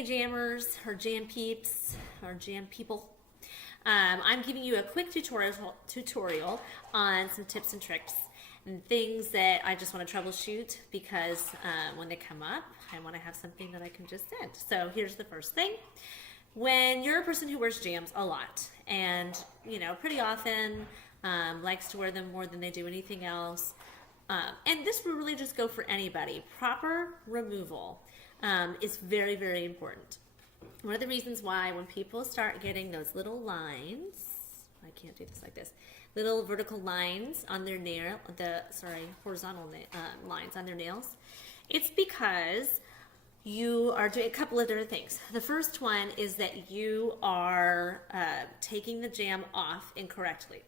Hey jammers, or jam peeps, or jam people. I'm giving you a quick tutorial on some tips and tricks and things that I just want to troubleshoot because when they come up, I want to have something that I can just send. So here's the first thing. When you're a person who wears jams a lot and, pretty often likes to wear them more than they do anything else, and this will really just go for anybody, proper removal is very, very important. One of the reasons why when people start getting those little lines, I can't do this like this, little vertical lines on their horizontal lines on their nails, it's because you are doing a couple of different things. The first one is that you are taking the jam off incorrectly.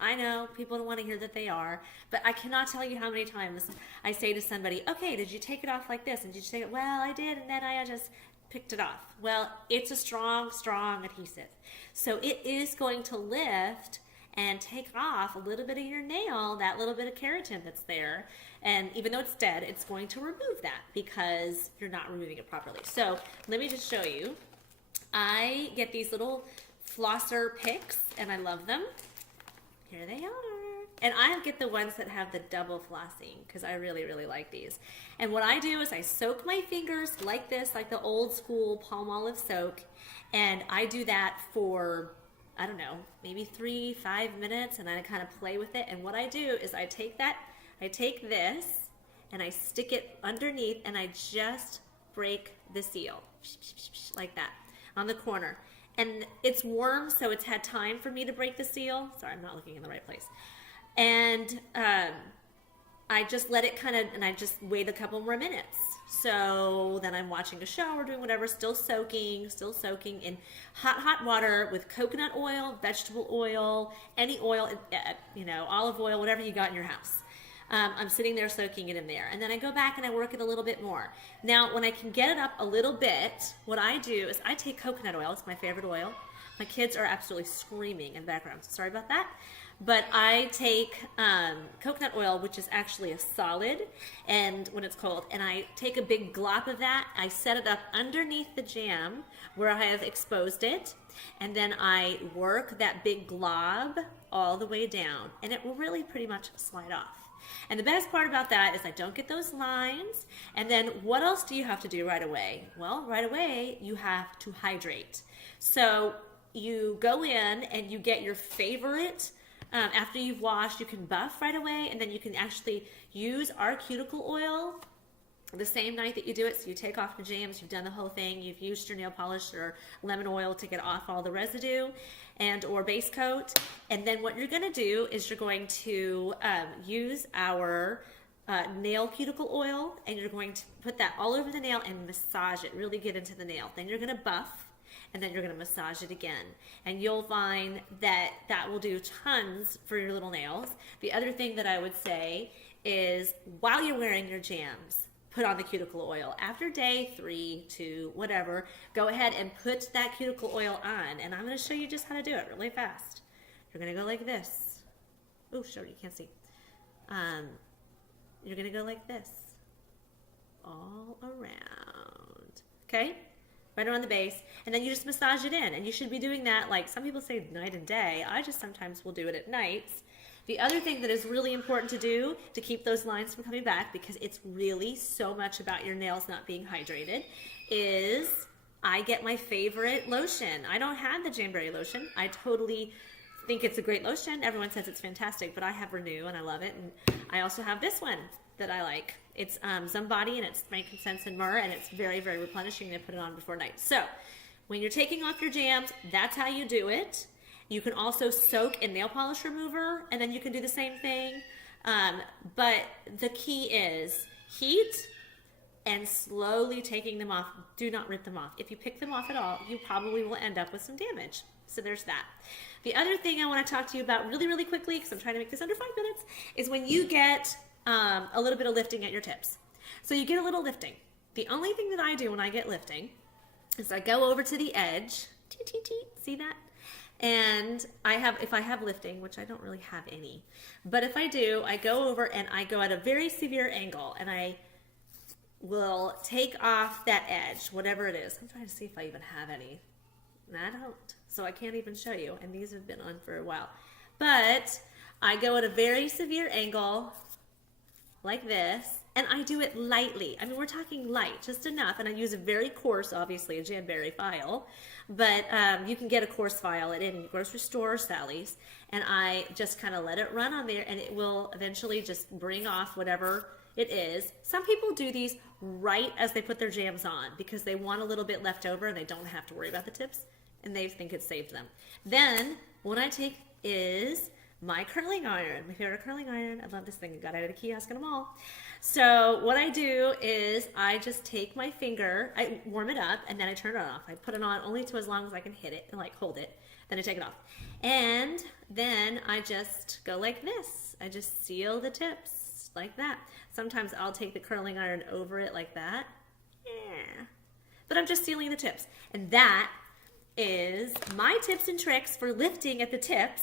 I know people don't want to hear that they are, but I cannot tell you how many times I say to somebody, okay, did you take it off like this? And did you take it? Well, I did, and then I just picked it off. Well, it's a strong, strong adhesive. So it is going to lift and take off a little bit of your nail, that little bit of keratin that's there. And even though it's dead, it's going to remove that because you're not removing it properly. So let me just show you. I get these little flosser picks, and I love them. Here they are. And I get the ones that have the double flossing because I really, really like these. And what I do is I soak my fingers like this, like the old school Palmolive soak. And I do that for, I don't know, maybe 3-5 minutes, and I kind of play with it. And what I do is I take this and I stick it underneath and I just break the seal like that on the corner. And it's warm, so it's had time for me to break the seal. Sorry, I'm not looking in the right place. And I just let it and I just wait a couple more minutes. So then I'm watching a show or doing whatever, still soaking in hot, hot water with coconut oil, vegetable oil, any oil, olive oil, whatever you got in your house. I'm sitting there soaking it in there. And then I go back and I work it a little bit more. Now, when I can get it up a little bit, what I do is I take coconut oil. It's my favorite oil. My kids are absolutely screaming in the background. Sorry about that. But I take coconut oil, which is actually a solid, and when it's cold, and I take a big glop of that. I set it up underneath the jam where I have exposed it, and then I work that big glob all the way down, and it will really pretty much slide off. And the best part about that is I don't get those lines. And then what else do you have to do right away? Well, right away, you have to hydrate. So you go in and you get your favorite, after you've washed, you can buff right away, and then you can actually use our cuticle oil the same night that you do it. So you take off the jams, you've done the whole thing, you've used your nail polish or lemon oil to get off all the residue or base coat. And then what you're going to do is you're going to use our nail cuticle oil, and you're going to put that all over the nail and massage it, really get into the nail. Then you're going to buff, and then you're going to massage it again. And you'll find that that will do tons for your little nails. The other thing that I would say is while you're wearing your jams, put on the cuticle oil. After day 3, 2, whatever, go ahead and put that cuticle oil on. And I'm going to show you just how to do it really fast. You're going to go like this. Oh, sorry, you can't see. You're going to go like this. All around. Okay? Right around the base. And then you just massage it in. And you should be doing that, like some people say night and day. I just sometimes will do it at nights. The other thing that is really important to do to keep those lines from coming back, because it's really so much about your nails not being hydrated, is I get my favorite lotion. I don't have the Jamberry lotion. I totally think it's a great lotion. Everyone says it's fantastic, but I have Renew and I love it. And I also have this one that I like. It's Zumbody, and it's frankincense and myrrh, and it's very, very replenishing. I put it on before night. So when you're taking off your jams, that's how you do it. You can also soak in nail polish remover, and then you can do the same thing. But the key is heat and slowly taking them off. Do not rip them off. If you pick them off at all, you probably will end up with some damage. So there's that. The other thing I want to talk to you about really, really quickly, because I'm trying to make this under 5 minutes, is when you get a little bit of lifting at your tips. So you get a little lifting. The only thing that I do when I get lifting is I go over to the edge. See that? And if I have lifting, which I don't really have any, but if I do, I go over and I go at a very severe angle, and I will take off that edge, whatever it is. I'm trying to see if I even have any. And I don't, so I can't even show you. And these have been on for a while. But I go at a very severe angle, like this, and I do it lightly. I mean, we're talking light, just enough. And I use a very coarse, obviously, a Jamberry file. But you can get a coarse file at any grocery store or Sally's. And I just kind of let it run on there, and it will eventually just bring off whatever it is. Some people do these right as they put their jams on because they want a little bit left over and they don't have to worry about the tips, and they think it saved them. Then what I take is my curling iron, my favorite curling iron. I love this thing. I got it at a kiosk in a mall. So what I do is I just take my finger, I warm it up, and then I turn it off. I put it on only to as long as I can hit it and like hold it. Then I take it off. And then I just go like this. I just seal the tips like that. Sometimes I'll take the curling iron over it like that. Yeah. But I'm just sealing the tips. And that is my tips and tricks for lifting at the tips.